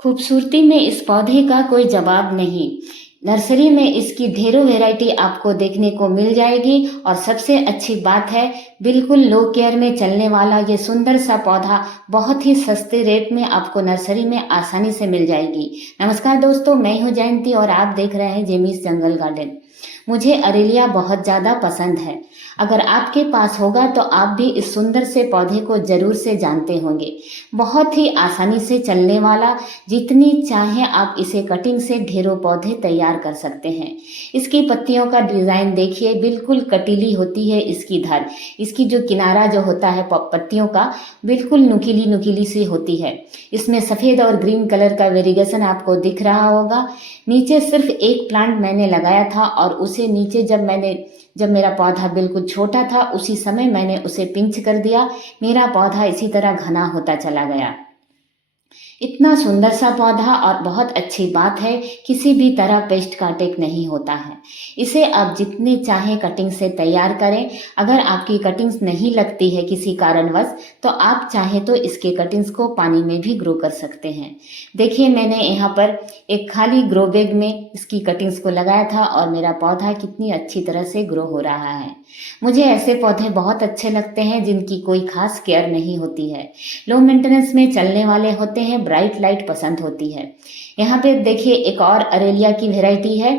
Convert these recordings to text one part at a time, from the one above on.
खूबसूरती में इस पौधे का कोई जवाब नहीं। नर्सरी में इसकी ढेरों वैरायटी आपको देखने को मिल जाएगी और सबसे अच्छी बात है, बिल्कुल लो केयर में चलने वाला ये सुंदर सा पौधा बहुत ही सस्ते रेट में आपको नर्सरी में आसानी से मिल जाएगी। नमस्कार दोस्तों, मैं हूँ जयंती और आप देख रहे हैं जेमीज जंगल गार्डन। मुझे अरेलिया बहुत ज़्यादा पसंद है। अगर आपके पास होगा तो आप भी इस सुंदर से पौधे को ज़रूर से जानते होंगे। बहुत ही आसानी से चलने वाला, जितनी चाहे आप इसे कटिंग से ढेरों पौधे तैयार कर सकते हैं। इसकी पत्तियों का डिज़ाइन देखिए, बिल्कुल कटीली होती है इसकी धार। इसकी जो किनारा जो होता है पत्तियों का, बिल्कुल नुकीली नुकीली सी होती है। इसमें सफ़ेद और ग्रीन कलर का वेरिएशन आपको दिख रहा होगा। नीचे सिर्फ एक प्लांट मैंने लगाया था और उसे नीचे जब मेरा पौधा बिल्कुल छोटा था उसी समय मैंने उसे पिंच कर दिया। मेरा पौधा इसी तरह घना होता चला गया। इतना सुंदर सा पौधा और बहुत अच्छी बात है, किसी भी तरह पेस्ट का अटैक नहीं होता है। इसे आप जितने चाहें कटिंग से तैयार करें। अगर आपकी कटिंग्स नहीं लगती है किसी कारणवश, तो आप चाहें तो इसके कटिंग्स को पानी में भी ग्रो कर सकते हैं। देखिए, मैंने यहाँ पर एक खाली ग्रो बैग में इसकी कटिंग्स को लगाया था और मेरा पौधा कितनी अच्छी तरह से ग्रो हो रहा है। मुझे ऐसे पौधे बहुत अच्छे लगते हैं जिनकी कोई खास केयर नहीं होती है, लो मेंटेनेंस में चलने वाले होते हैं, ब्राइट लाइट पसंद होती है। यहाँ पे देखिए एक और अरेलिया की वैरायटी है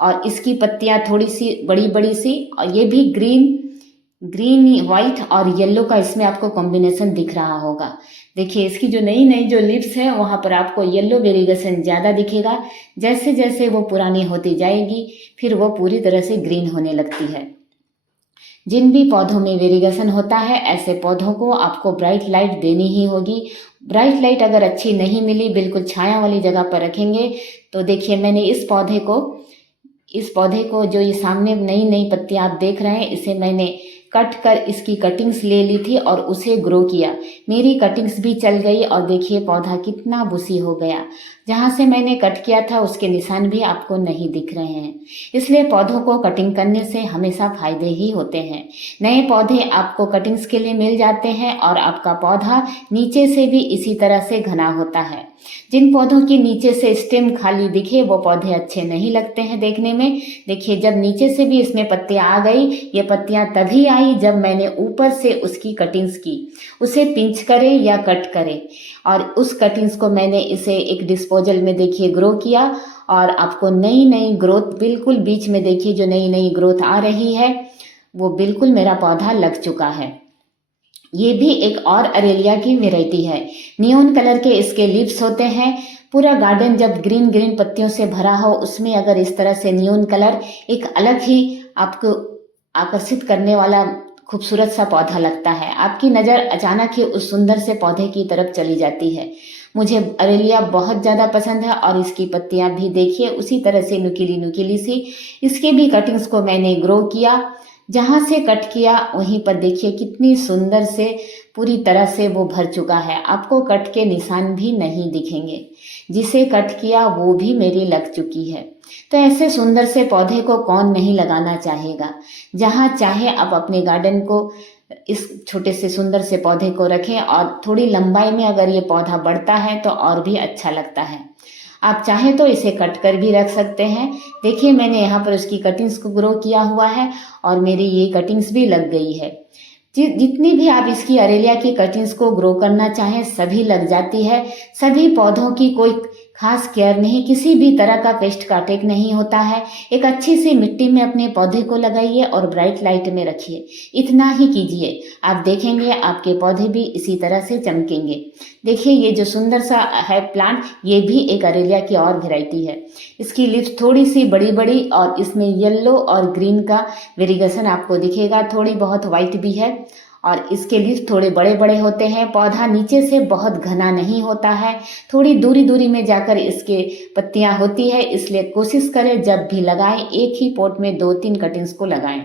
और इसकी पत्तियाँ थोड़ी सी बड़ी बड़ी सी, और ये भी ग्रीन वाइट और येलो का इसमें आपको कॉम्बिनेशन दिख रहा होगा। देखिए इसकी जो नई नई जो लिप्स है वहाँ पर आपको येलो वेरिएशन ज़्यादा दिखेगा। जैसे जैसे वो पुरानी होती जाएगी फिर वो पूरी तरह से ग्रीन होने लगती है। जिन भी पौधों में वेरिएशन होता है, ऐसे पौधों को आपको ब्राइट लाइट देनी ही होगी। ब्राइट लाइट अगर अच्छी नहीं मिली, बिल्कुल छाया वाली जगह पर रखेंगे तो देखिए मैंने इस पौधे को जो ये सामने नई नई पत्तियां आप देख रहे हैं, इसे मैंने कट कर इसकी कटिंग्स ले ली थी और उसे ग्रो किया। मेरी कटिंग्स भी चल गई और देखिए पौधा कितना बुशी हो गया। जहाँ से मैंने कट किया था उसके निशान भी आपको नहीं दिख रहे हैं। इसलिए पौधों को कटिंग करने से हमेशा फायदे ही होते हैं। नए पौधे आपको कटिंग्स के लिए मिल जाते हैं और आपका पौधा नीचे से भी इसी तरह से घना होता है। जिन पौधों की नीचे से स्टेम खाली दिखे वो पौधे अच्छे नहीं लगते हैं देखने में। देखिए जब नीचे से भी इसमें पत्तियां आ गई, ये पत्तियां तभी आई जब मैंने ऊपर से उसकी कटिंग्स की। उसे पिंच करें या कट करें और उस कटिंग्स को मैंने इसे एक डिस्पोजल में देखिए ग्रो किया और आपको नई नई ग्रोथ बिल्कुल बीच में देखिए जो नई नई ग्रोथ आ रही है वो बिल्कुल मेरा पौधा लग चुका है। ये भी एक और अरेलिया की वैरायटी है। नियॉन कलर के इसके लीव्स होते हैं। पूरा गार्डन जब ग्रीन ग्रीन पत्तियों से भरा हो, उसमें अगर इस तरह से नियॉन कलर एक अलग ही आपको आकर्षित करने वाला खूबसूरत सा पौधा लगता है। आपकी नज़र अचानक ही उस सुंदर से पौधे की तरफ चली जाती है। मुझे अरेलिया बहुत ज़्यादा पसंद है और इसकी पत्तियां भी देखिए उसी तरह से नुकीली नुकीली सी। इसके भी कटिंग्स को मैंने ग्रो किया। जहाँ से कट किया वहीं पर देखिए कितनी सुंदर से पूरी तरह से वो भर चुका है। आपको कट के निशान भी नहीं दिखेंगे। जिसे कट किया वो भी मेरी लग चुकी है। तो ऐसे सुंदर से पौधे को कौन नहीं लगाना चाहेगा। जहाँ चाहे आप अपने गार्डन को इस छोटे से सुंदर से पौधे को रखें और थोड़ी लंबाई में अगर ये पौधा बढ़ता है तो और भी अच्छा लगता है। आप चाहें तो इसे कट कर भी रख सकते हैं। देखिए मैंने यहाँ पर उसकी कटिंग्स को ग्रो किया हुआ है और मेरी ये कटिंग्स भी लग गई है। जितनी भी आप इसकी अरेलिया की कटिंग्स को ग्रो करना चाहें सभी लग जाती है। सभी पौधों की कोई खास केयर नहीं, किसी भी तरह का पेस्ट का अटैक नहीं होता है। एक अच्छी सी मिट्टी में अपने पौधे को लगाइए और ब्राइट लाइट में रखिए। इतना ही कीजिए, आप देखेंगे आपके पौधे भी इसी तरह से चमकेंगे। देखिए ये जो सुंदर सा है प्लांट, ये भी एक अरेलिया की और वैरायटी है। इसकी लीव्स थोड़ी सी बड़ी बड़ी और इसमें येलो और ग्रीन का वेरिएशन आपको दिखेगा। थोड़ी बहुत वाइट भी है और इसके लीव्स थोड़े बड़े बड़े होते हैं। पौधा नीचे से बहुत घना नहीं होता है, थोड़ी दूरी दूरी में जाकर इसके पत्तियां होती है। इसलिए कोशिश करें जब भी लगाएं एक ही पॉट में 2-3 कटिंग्स को लगाएं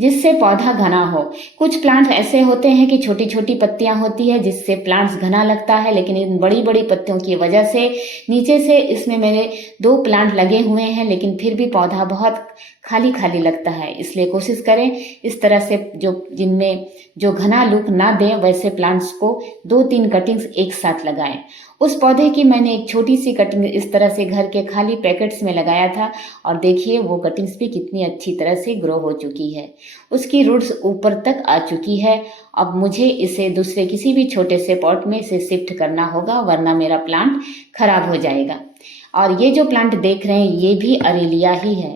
जिससे पौधा घना हो। कुछ प्लांट्स ऐसे होते हैं कि छोटी छोटी पत्तियां होती है जिससे प्लांट्स घना लगता है, लेकिन इन बड़ी बड़ी पत्तियों की वजह से नीचे से इसमें मेरे 2 प्लांट लगे हुए हैं लेकिन फिर भी पौधा बहुत खाली खाली लगता है। इसलिए कोशिश करें इस तरह से जिनमें जो घना लुक ना दें वैसे प्लांट्स को 2-3 कटिंग्स एक साथ लगाएं। उस पौधे की मैंने एक छोटी सी कटिंग इस तरह से घर के खाली पैकेट्स में लगाया था और देखिए वो कटिंग्स भी कितनी अच्छी तरह से ग्रो हो चुकी है। उसकी रूट्स ऊपर तक आ चुकी है। अब मुझे इसे दूसरे किसी भी छोटे से पॉट में इसे शिफ्ट करना होगा, वरना मेरा प्लांट खराब हो जाएगा। और ये जो प्लांट देख रहे हैं ये भी अरेलिया ही है।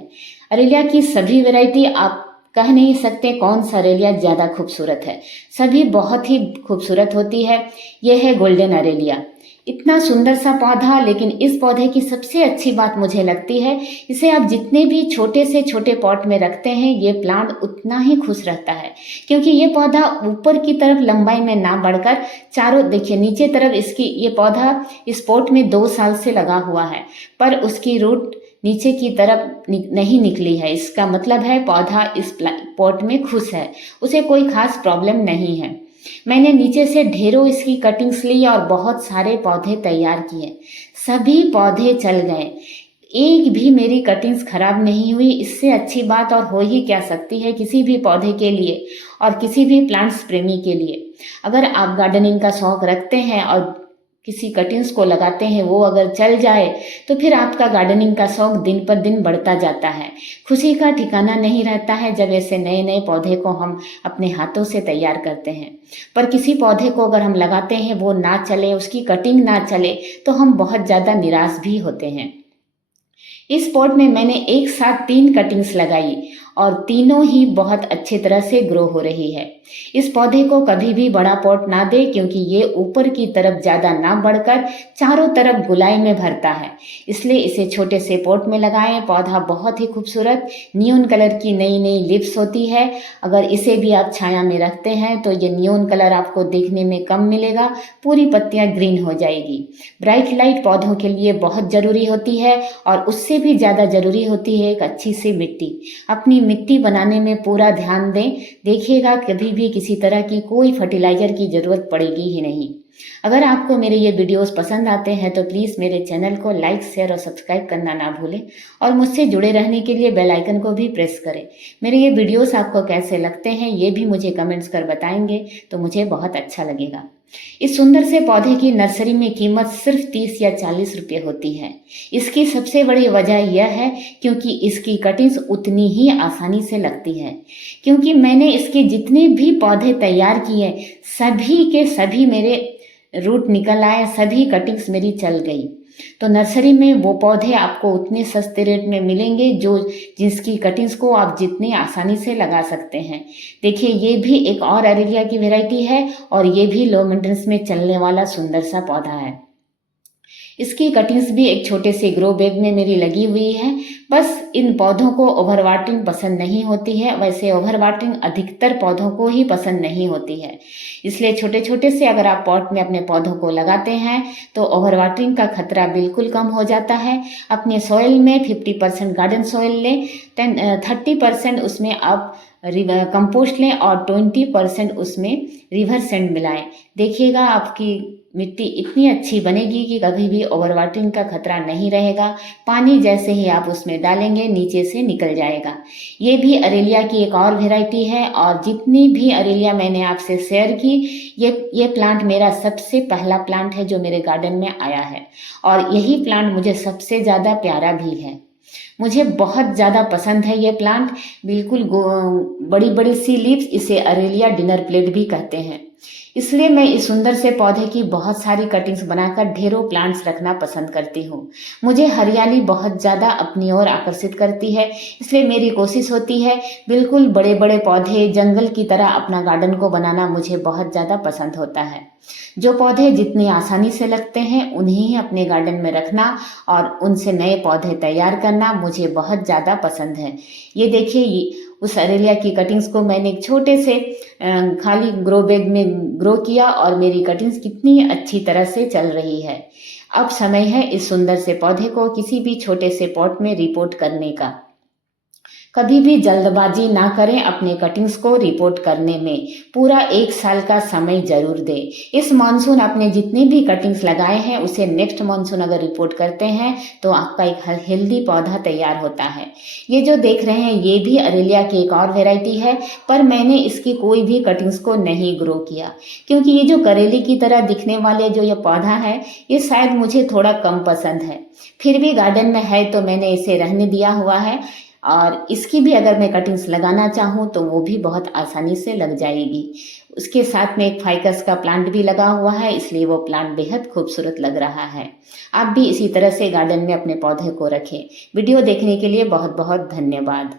अरेलिया की सभी वैरायटी आप कह नहीं सकते कौन सा अरेलिया ज़्यादा खूबसूरत है, सभी बहुत ही खूबसूरत होती है। यह है गोल्डन अरेलिया। इतना सुंदर सा पौधा, लेकिन इस पौधे की सबसे अच्छी बात मुझे लगती है, इसे आप जितने भी छोटे से छोटे पॉट में रखते हैं ये प्लांट उतना ही खुश रहता है, क्योंकि ये पौधा ऊपर की तरफ लंबाई में ना बढ़कर चारों देखिए नीचे तरफ इसकी ये पौधा इस पॉट में 2 साल से लगा हुआ है, पर उसकी रूट नीचे की तरफ नहीं निकली है। इसका मतलब है पौधा इस पॉट में खुश है, उसे कोई खास प्रॉब्लम नहीं है। मैंने नीचे से ढेरों इसकी कटिंग्स ली और बहुत सारे पौधे तैयार किए। सभी पौधे चल गए, एक भी मेरी कटिंग्स खराब नहीं हुई। इससे अच्छी बात और हो ही क्या सकती है किसी भी पौधे के लिए और किसी भी प्लांट्स प्रेमी के लिए। अगर आप गार्डनिंग का शौक रखते हैं और किसी कटिंग्स को लगाते हैं, वो अगर चल जाए तो फिर आपका गार्डनिंग का शौक दिन पर दिन बढ़ता जाता है। खुशी का ठिकाना नहीं रहता है जब ऐसे नए नए पौधे को हम अपने हाथों से तैयार करते हैं। पर किसी पौधे को अगर हम लगाते हैं वो ना चले, उसकी कटिंग ना चले, तो हम बहुत ज़्यादा निराश भी होते हैं। इस पॉट में मैंने एक साथ 3 कटिंग्स लगाई और तीनों ही बहुत अच्छी तरह से ग्रो हो रही है। इस पौधे को कभी भी बड़ा पॉट ना दे, क्योंकि ये ऊपर की तरफ ज़्यादा ना बढ़कर चारों तरफ गुलाई में भरता है, इसलिए इसे छोटे से पॉट में लगाएं। पौधा बहुत ही खूबसूरत नियॉन कलर की नई नई लिप्स होती है। अगर इसे भी आप छाया में रखते हैं तो ये नियॉन कलर आपको देखने में कम मिलेगा, पूरी पत्तियां ग्रीन हो जाएगी। ब्राइट लाइट पौधों के लिए बहुत ज़रूरी होती है और उससे भी ज़्यादा ज़रूरी होती है एक अच्छी सी मिट्टी। अपनी मिट्टी बनाने में पूरा ध्यान दें, देखिएगा कभी भी किसी तरह की कोई फर्टिलाइज़र की ज़रूरत पड़ेगी ही नहीं। अगर आपको मेरे ये वीडियोस पसंद आते हैं तो प्लीज़ मेरे चैनल को लाइक शेयर और सब्सक्राइब करना ना भूलें और मुझसे जुड़े रहने के लिए बेल आइकन को भी प्रेस करें। मेरे ये वीडियोस आपको कैसे लगते हैं ये भी मुझे कमेंट्स कर बताएंगे तो मुझे बहुत अच्छा लगेगा। इस सुंदर से पौधे की नर्सरी में कीमत सिर्फ 30 या 40 रुपये होती है। इसकी सबसे बड़ी वजह यह है क्योंकि इसकी कटिंग्स उतनी ही आसानी से लगती है। क्योंकि मैंने इसके जितने भी पौधे तैयार किए सभी के सभी मेरे रूट निकल आए, सभी कटिंग्स मेरी चल गई। तो नर्सरी में वो पौधे आपको उतने सस्ते रेट में मिलेंगे जो जिसकी कटिंग्स को आप जितनी आसानी से लगा सकते हैं। देखिए ये भी एक और अरेलिया की वैरायटी है और ये भी लो मेंटेनेंस में चलने वाला सुंदर सा पौधा है। इसकी कटिंग्स भी एक छोटे से ग्रो बैग में मेरी लगी हुई है। बस इन पौधों को ओवर वाटरिंग पसंद नहीं होती है, वैसे ओवर वाटरिंग अधिकतर पौधों को ही पसंद नहीं होती है, इसलिए छोटे छोटे से अगर आप पॉट में अपने पौधों को लगाते हैं तो ओवर वाटरिंग का खतरा बिल्कुल कम हो जाता है। अपने सॉइल में 50% गार्डन सॉइल लें, 30% उसमें आप कंपोस्ट लें और 20% उसमें रिवर सैंड मिलाएं। देखिएगा आपकी मिट्टी इतनी अच्छी बनेगी कि कभी भी ओवर वाटरिंग का खतरा नहीं रहेगा। पानी जैसे ही आप उसमें डालेंगे नीचे से निकल जाएगा। ये भी अरेलिया की एक और वैरायटी है और जितनी भी अरेलिया मैंने आपसे शेयर की ये प्लांट मेरा सबसे पहला प्लांट है जो मेरे गार्डन में आया है और यही प्लांट मुझे सबसे ज़्यादा प्यारा भी है। मुझे बहुत ज़्यादा पसंद है ये प्लांट, बिल्कुल बड़ी बड़ी सी लीव्स, इसे अरेलिया डिनर प्लेट भी कहते हैं। इसलिए मैं इस सुंदर से पौधे की बहुत सारी कटिंग्स बनाकर ढेरों प्लांट्स रखना पसंद करती हूँ। मुझे हरियाली बहुत ज़्यादा अपनी ओर आकर्षित करती है, इसलिए मेरी कोशिश होती है बिल्कुल बड़े बड़े पौधे जंगल की तरह अपना गार्डन को बनाना मुझे बहुत ज़्यादा पसंद होता है। जो पौधे जितनी आसानी से लगते हैं उन्हें ही अपने गार्डन में रखना और उनसे नए पौधे तैयार करना मुझे बहुत ज़्यादा पसंद है। ये देखिए उस अरेलिया की कटिंग्स को मैंने एक छोटे से खाली ग्रो बैग में ग्रो किया और मेरी कटिंग्स कितनी अच्छी तरह से चल रही है। अब समय है इस सुंदर से पौधे को किसी भी छोटे से पॉट में रिपोर्ट करने का। कभी भी जल्दबाजी ना करें अपने कटिंग्स को रिपोर्ट करने में। पूरा 1 साल का समय जरूर दें। इस मानसून आपने जितने भी कटिंग्स लगाए हैं उसे नेक्स्ट मानसून अगर रिपोर्ट करते हैं तो आपका एक हेल्दी पौधा तैयार होता है। ये जो देख रहे हैं ये भी अरेलिया की एक और वेराइटी है, पर मैंने इसकी कोई भी कटिंग्स को नहीं ग्रो किया क्योंकि ये जो करेली की तरह दिखने वाले जो ये पौधा है ये शायद मुझे थोड़ा कम पसंद है। फिर भी गार्डन में है तो मैंने इसे रहने दिया हुआ है और इसकी भी अगर मैं कटिंग्स लगाना चाहूँ तो वो भी बहुत आसानी से लग जाएगी। उसके साथ में एक फाइकस का प्लांट भी लगा हुआ है, इसलिए वो प्लांट बेहद खूबसूरत लग रहा है। आप भी इसी तरह से गार्डन में अपने पौधे को रखें। वीडियो देखने के लिए बहुत बहुत धन्यवाद।